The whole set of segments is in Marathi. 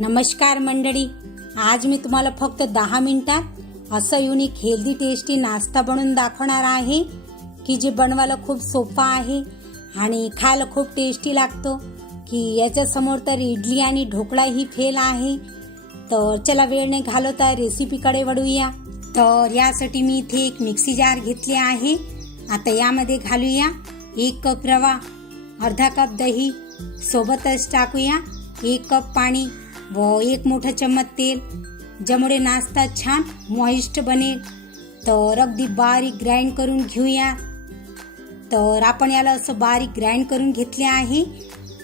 नमस्कार मंडळी, आज मी तुम्हाला फक्त 10 मिनिटात असं युनिक हेल्दी टेस्टी नाश्ता बनवून दाखवणार आहे की जे बनवायला खूप सोपा आहे आणि खायला खूप टेस्टी लागतो की याच्यासमोर तर इडली आणि ढोकळा ही फेल आहे। तर चला वेळ न घालवता रेसिपीकडे वळूया। तर यासाठी मी इथे एक मिक्सी जार घेतली आहे। आता यामध्ये घालूया 1 कप रवा, अर्धा कप दही, सोबतच टाकूया 1 कप पाणी व 1 मोठा चम्मच तेल, ज्यामुळे नाश्ता छान मॉइस्ट बनेल। तर अगदी बारीक ग्राइंड करून घेऊया। तर आपण याला असं बारीक ग्राइंड करून घेतले आहे।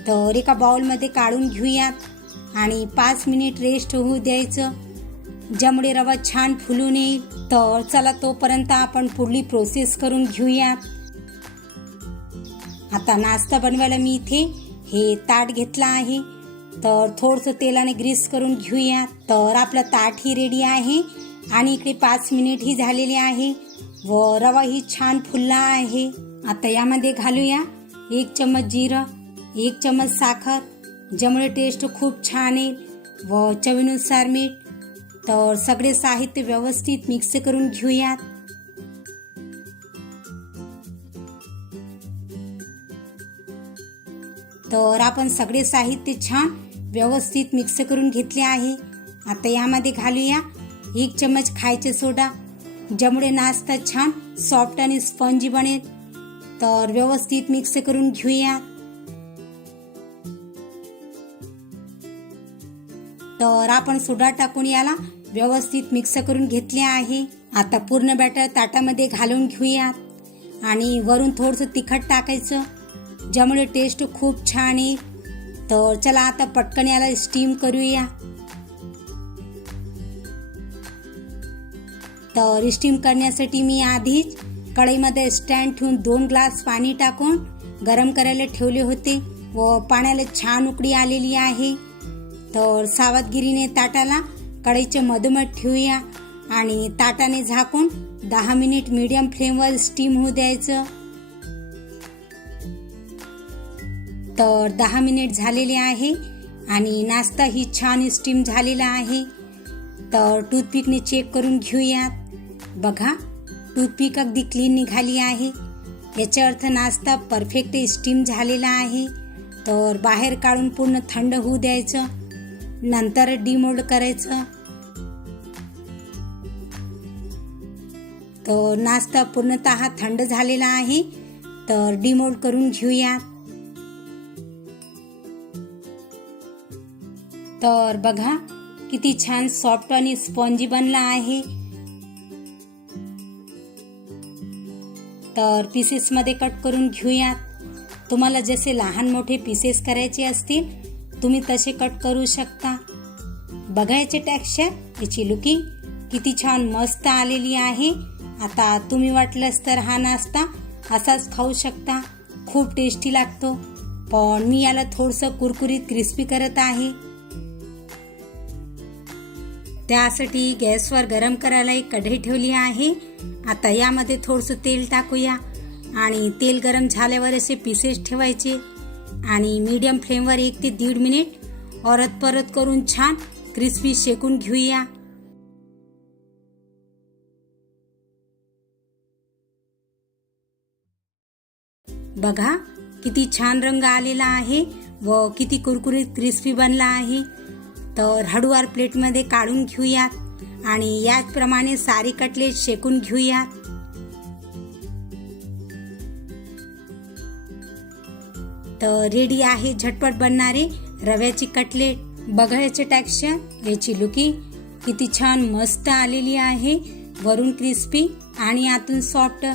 तर एका बाउलमध्ये काढून घेऊयात आणि 5 मिनिट रेस्ट होऊ द्यायचं, ज्यामुळे रवा छान फुलून येईल। तर चला तोपर्यंत आपण पुढली प्रोसेस करून घेऊयात। आता नाश्ता बनवायला मी इथे हे ताट घेतला आहे। तर थोडंसं तेलाने ग्रीस करून घेऊया। तर आपलं ताट ही रेडी आहे आणि इकडे 5 मिनिट ही झालेले आहे व रवा ही छान फुलला आहे। आता यामध्ये घालूया 1 चम्मच जिरं, 1 चम्मच साखर, ज्यामुळे टेस्ट खूप छान येईल व चवीनुसार मीठ। तर सगळे साहित्य व्यवस्थित मिक्स करून घेऊयात। तर आपण सगळे साहित्य छान व्यवस्थित मिक्स करून घेतले आहे। आता यामध्ये घालूया 1 चम्मच खायचे सोडा, ज्यामुळे नाश्ता छान सॉफ्ट आणि स्पंजी बनेल। तर व्यवस्थित मिक्स करून घेऊया। तर आपण सोडा टाकून याला व्यवस्थित मिक्स करून घेतले आहे। आता पूर्ण बॅटर ताटामध्ये घालून घेऊयात आणि वरून थोडंसं तिखट टाकायचं, ज्यामुळे टेस्ट खूप छान येईल। तर चला आता पटकन याला स्टीम करूया। तर स्टीम करण्यासाठी मी आधीच कढईमध्ये स्टँड ठेवून 2 ग्लास पाणी टाकून गरम करायला ठेवले होते व पाण्याला छान उकळी आलेली आहे। तर सावधगिरीने ताटाला कढईच्या मधोमध ठेवूया आणि ताटाने झाकून 10 मिनिट मीडियम फ्लेमवर स्टीम होऊ द्यायचं। तर 10 मिनिट झालेले आहे आणि नाश्ता ही छान स्टीम झालेला आहे। तर टूथपिकने चेक करून घेऊयात। बघा, टूथपिक अगदी क्लीन निघाली आहे, याचा अर्थ नाश्ता परफेक्ट स्टीम झालेला आहे। तर बाहेर काढून पूर्ण थंड होऊ द्यायचं, नंतर डिमोल्ड करायचं। तर नाश्ता पूर्णतः थंड झालेला आहे। तर डिमोल्ड करून घेऊयात। तर बघा किती छान सॉफ्ट आणि स्पॉन्जी बनला आहे। तर पीसेस मध्ये कट करून घेऊयात। तुम्हाला जसे लहान मोठे पीसेस करायचे असतील तुम्ही तसे कट करू शकता। बघा याचे टेक्स्चर, याची लुकिंग किती छान मस्त आलेली आहे। आता तुम्ही वाटलंच तर हा नाश्ता असाच खाऊ शकता, खूप टेस्टी लागतो। पण मी याला थोडंसं कुरकुरीत क्रिस्पी करत आहे। त्यासाठी गॅसवर गरम करायला एक कढई ठेवली आहे। आता यामध्ये थोडंसं तेल टाकूया आणि तेल गरम झाल्यावर असे पीसेस ठेवायचे आणि मीडियम फ्लेमवर 1 ते 1.5 मिनिट औरत परत करून छान क्रिस्पी शेकून घेऊया। बघा किती छान रंग आलेला आहे व किती कुरकुरीत क्रिस्पी बनला आहे। तर हळूवार प्लेटमध्ये काढून घेऊयात आणि याचप्रमाणे सारे कटलेट शेकून घेऊयात। तर रेडी आहे झटपट बनणारे रव्याची कटलेट। बघा याचे टेक्स्चर, याची लुकिंग किती छान मस्त आलेली आहे, वरून क्रिस्पी आणि आतून सॉफ्ट।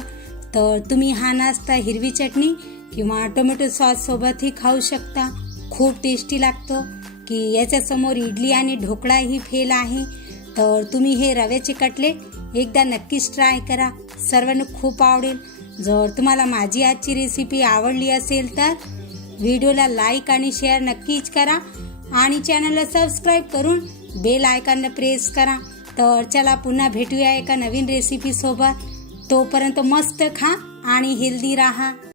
तर तुम्ही हा नाश्ता हिरवी चटणी किंवा टोमॅटो सॉस सोबतही खाऊ शकता, खूप टेस्टी लागतो की याच्या समोर इडली आणि ढोकळा ही फेल आहे। तर तुम्ही हे रव्याचे कटलेट एकदा नक्कीच ट्राय करा, सर्वांना खूप आवडेल। जर तुम्हाला माझी आजची रेसिपी आवडली असेल तर व्हिडिओला लाईक आणि शेअर नक्कीच करा आणि चॅनलला सबस्क्राईब करून बेल आयकॉनला प्रेस करा। तर चला पुन्हा भेटूया एका नवीन रेसिपी सोबत। तोपर्यंत मस्त खा आणि हेल्दी राहा।